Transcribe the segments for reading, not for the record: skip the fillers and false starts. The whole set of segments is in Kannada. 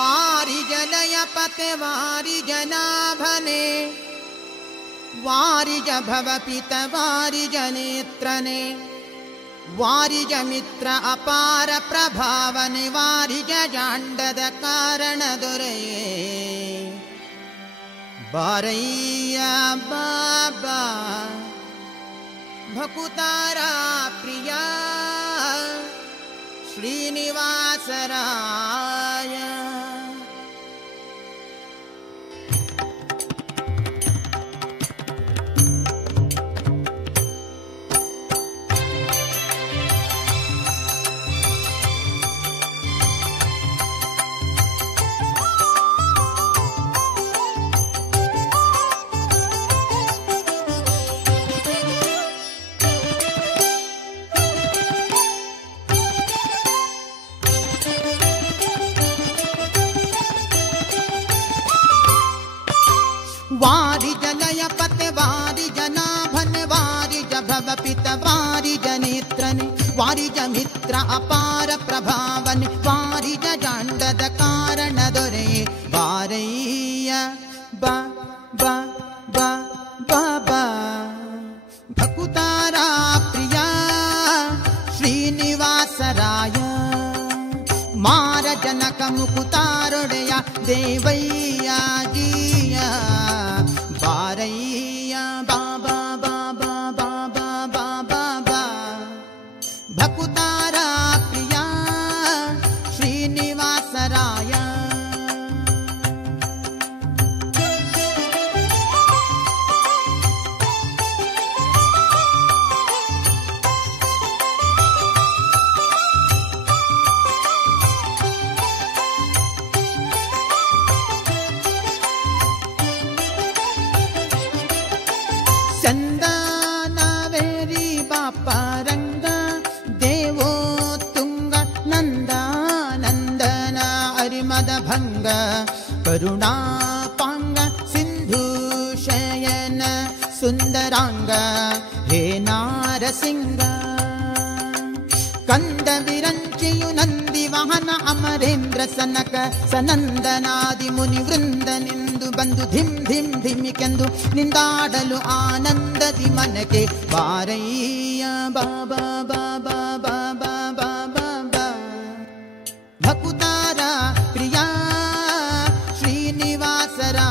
ವಾರಿಜಲಯ ಪತೆ ವಾರಿಜನಾಭನೆ ವಾರಿಜ ಭವಪಿತ ವಾರಿಜನೇತ್ರನೆ ವಾರಿಜ ಮಿತ್ರ ಅಪಾರ ಪ್ರಭಾವನೆ ವಾರಿಜ ಜಾಂಡದ ಕಾರಣ ದೊರೆಯೇ ಬಾರಯ್ಯ ಬಾಬಾ ಭಕುತಾರ ಪ್ರಿಯ ಶ್ರೀನಿವಾಸರಾಯ ವಾರಿಜಲಯ ಪತೆ ವಾರಿಜನಾಭನೆ ವಾರಿಜ ಭವಪಿತ ವಾರಿಜನೇತ್ರನೆ ವಾರಿಜ ಮಿತ್ರ ಅಪಾರ ಪ್ರಭಾವನೆ ವಾರಿಜ ಜಾಂಡದ ಕಾರಣ ದೊರೆಯೇ ಬಾರಯ್ಯ ಬಾ ಬಾ ಬಾ ಬಾಬಾ ಭಕುತಾರ ಪ್ರಿಯ ಶ್ರೀನಿವಾಸರಾಯ ಮಾರ ಜನಕ ಮುಕುತಾರೊಡೆಯ ದೇವಯ್ಯ ಜಿಯ ಬಾರಯ್ಯ ಬಾಬಾ ಬಾಬಾ ಬಾಬಾ ಬಾಬಾ ಬಾ ಭಕುತಾರ ಪ್ರಿಯ ಶ್ರೀನಿವಾಸರಾಯ ಚಂದನವೇರಿ ಬಾಪರಂಗ ದೇವೋ ತುಂಗ ನಂದ ನಂದನ ಅರಿಮದ ಭಂಗ ಕರುಣಾಪಾಂಗ ಸಿಂಧು ಶಯನ ಸುಂದರಾಂಗ ಹೇ ನಾರಸಿಂಗ ಕಂದ ವಿರಂಚಿಯು ನಂದಿ ವಾಹನ ಅಮರೇಂದ್ರ ಸನಕ ಸನಂದನಾದಿ ಮುನಿ ವೃಂದನಿಂದು ಬಂದು ಧಿಮ್ ಧಿಮ್ ಧಿಮಿಕೆಂದು ನಿಂದಾಡಲು ಆನಂದದಿ ಮನಕ್ಕೆ ಬಾರಯ್ಯ ಬಾಬಾ ಬಾಬಾ ಬಾಬಾ ಬಾಬಾ ಬಾ ಭಕುತಾರ ಪ್ರಿಯ ಶ್ರೀನಿವಾಸರಾಯ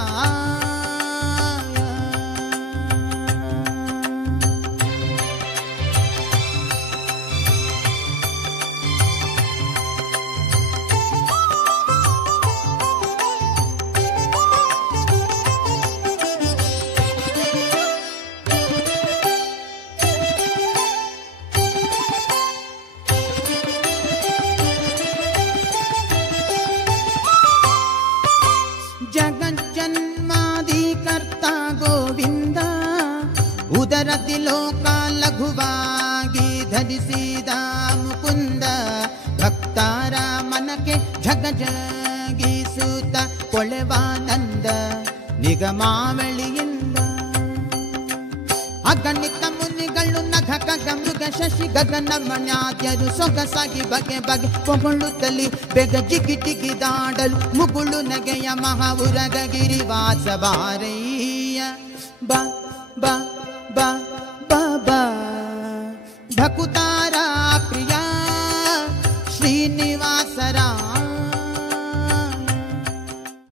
ಜಗಜ್ಜನ್ಮಾದಿ ಕರ್ತ ಗೋವಿಂದ ಉದರದಿ ಲೋಕ ಲಘುವಾಗಿ ಧರಿಸಿದ ಮುಕುಂದ ಭಕ್ತರ ಮನಕ್ಕೆ ಝಗ ಜಗಿಸುತ್ತ ಕೊಳೆವಾನಂದ ನಿಗಮಾವಳಿಯಿಂದ ಅಗಣಿತ ಮುನಿಗಳು ನಖ ಖಗ ಮೃಗ ಶಶಿ ಗಗನ ಮಣ್ಯಾದ್ಯರು ಸೊಗಸಾಗಿ ಬಗೆ ಬಗೆ ಹೊಗಳುತ್ತಲಿ ಬೆಗ ಜಿಗಿ ಜಿಗಿದಾಡಲು ಮುಗುಳು ನಗೆಯ ಮಹಾವುರಗ ಗಿರಿವಾಸ ಬಾರಯ್ಯ ಬಾ ಬಾ ಬಾ ಬಾಬಾ ಭಕುತಾರ ಪ್ರಿಯ ಶ್ರೀನಿ